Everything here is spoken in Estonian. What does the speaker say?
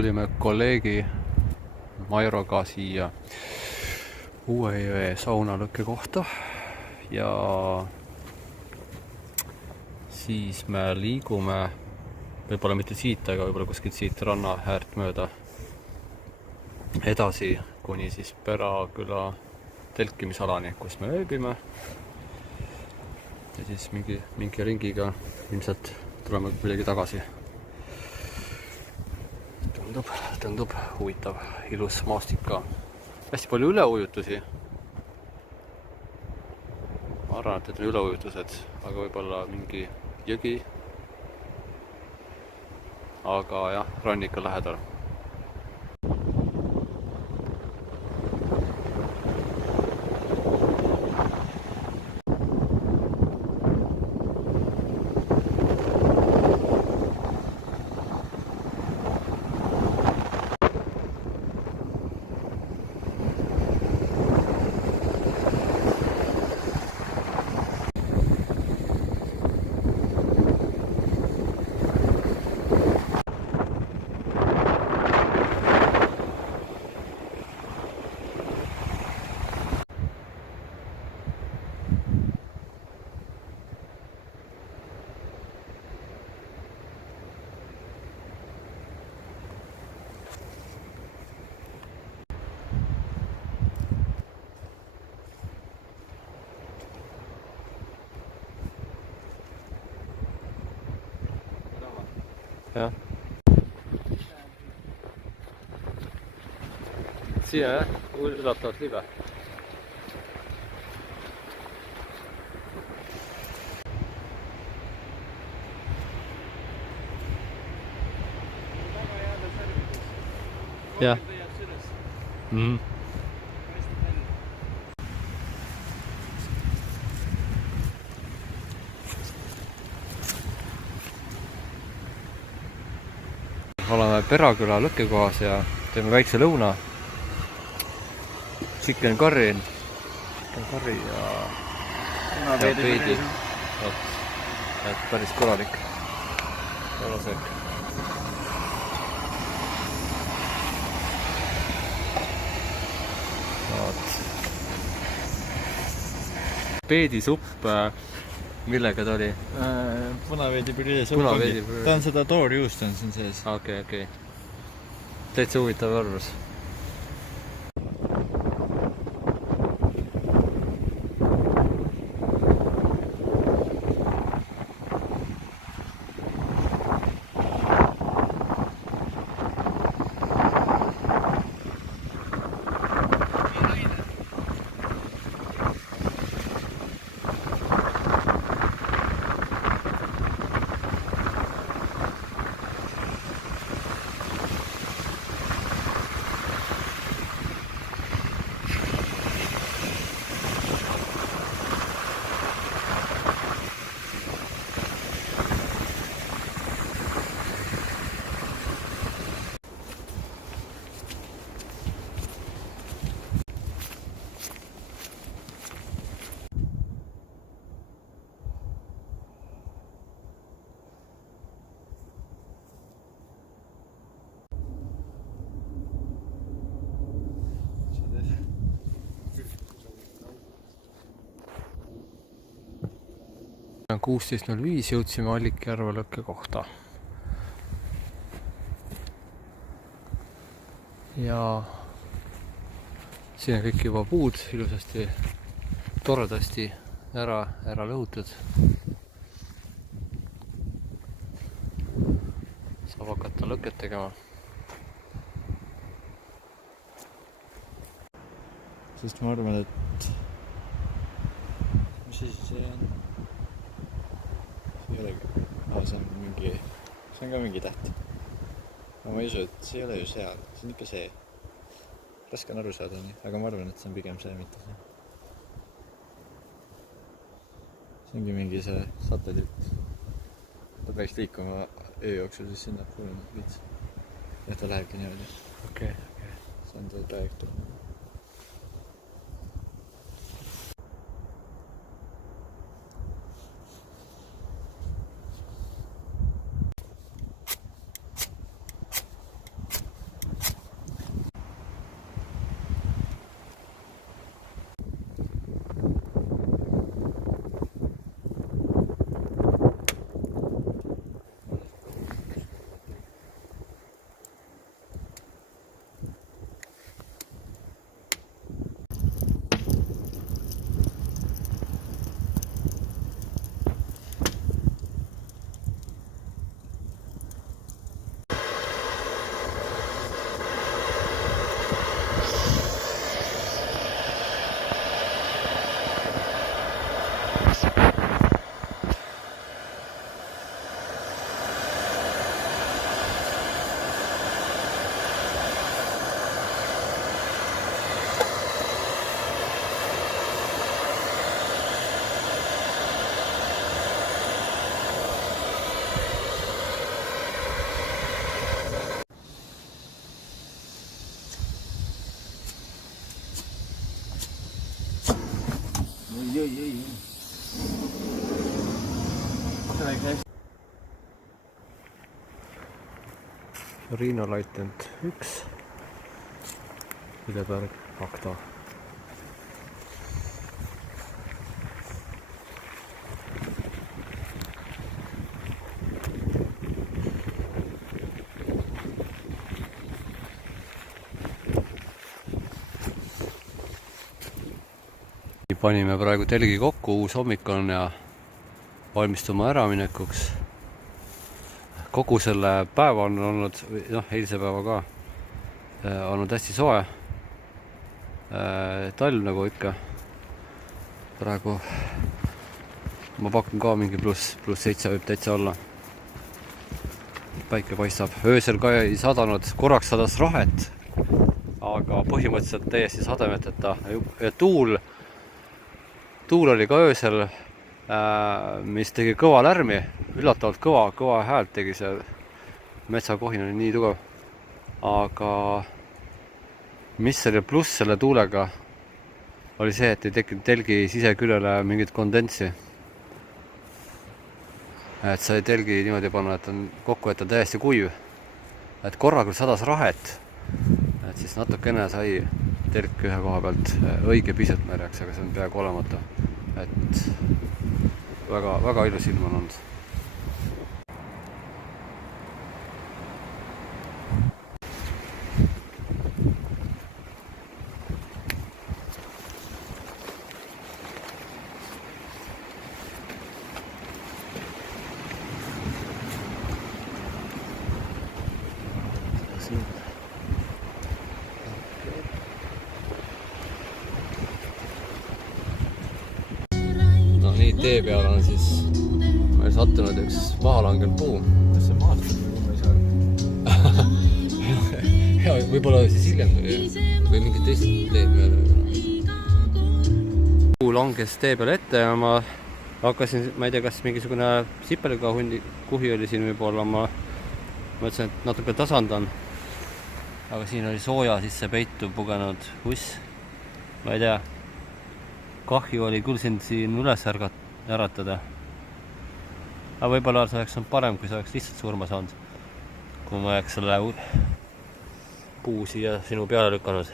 Tulime kolleegi Mairoga siia Uue-Jõe saunalõkke kohta ja siis me liigume võib-olla mitte siit, aga võib-olla kuskilt siit ranna äärt mööda edasi kuni siis Peraküla telkimisalani, kus me ööbime ja siis mingi ringiga ilmselt tuleme kuidagi tagasi. Tundub huvitav, ilus maastik ka. Hästi palju üleujutusi. Ma arvan, et on üleujutused, aga võib-olla mingi jõgi. Aga jah, rannika lähedal. Jah. Siia jah, üllatavalt libe. Jah. Oleme Peraküla lõkkekohas ja teeme väikse lõuna. Chicken curry ja peedi. Et päris korralik. Jalasöök. Peedisupp, millega ta oli? Punaveedipüree. Ta on seda toorjuust on siin sees. Okei. Täitsa huvitav arvus. On 16.05, jõudsime Allikjärve lõkke kohta. Ja siin on kõik juba puud ilusasti, toredasti ära lõhutud. Saab hakata lõket tegema. Sest ma arvan, et mis asi see on? See on ka mingi täht. Aga ma ei usu, et see ei ole ju seal. See on ikka see. Raske on aru saada nii, aga ma arvan, et see on pigem see, mitte see. See ongi mingi see satelliit. Ta peaks liikuma öö jooksul siis sinna poole. Ja ta lähebki niimoodi. Okei. See on see trajektoor. ei. Riina Laitend 1 Üleberg Akta. Panime praegu telgi kokku, uus hommik on ja valmistume äraminekuks. Kogu selle päeva on olnud, eilse päeva ka, olnud hästi soe. Talv nagu ikka. Praegu ma pakun ka mingi pluss 7 võib täitsa olla. Päike paistab. Öösel ka ei sadanud, korraks sadas rahet, aga põhimõtteliselt täiesti sademeteta. Ja tuul oli ka öösel, mis tegi kõva lärmi, üllatavalt kõva häält tegi see metsakohin oli nii tugev. Aga mis oli pluss selle tuulega, oli see, et ei tekkinud telgi siseküljele mingit kondentsi. Et sai telgi niimoodi panna, et on kokku, et on täiesti kuiv. Et korra küll sadas rahet, et siis natukene sai telk ühe koha pealt õige pisut märjaks, aga see on peaaegu olematu. Et väga ilus ilm on olnud. No nii, tee peal on siis meil sattunud üks mahalangel puu. Kas see maastab või ma ei saa? Ja, võib-olla siis hiljem või mingit teist teed mööda. Puu langes tee peal ette ja ma hakkasin, ma ei tea, kas mingisugune sipeliga kuhi oli siin võib-olla, ma mõtlesin, et natuke tasandan. Aga siin oli sooja sisse peitu pugenud uss. Ma ei tea, kahju oli küll siin üles äratada. Aga võib-olla see oleks parem, kui see oleks lihtsalt surma saanud. Kui ma oleks selle puu siia sinu peale lükanud.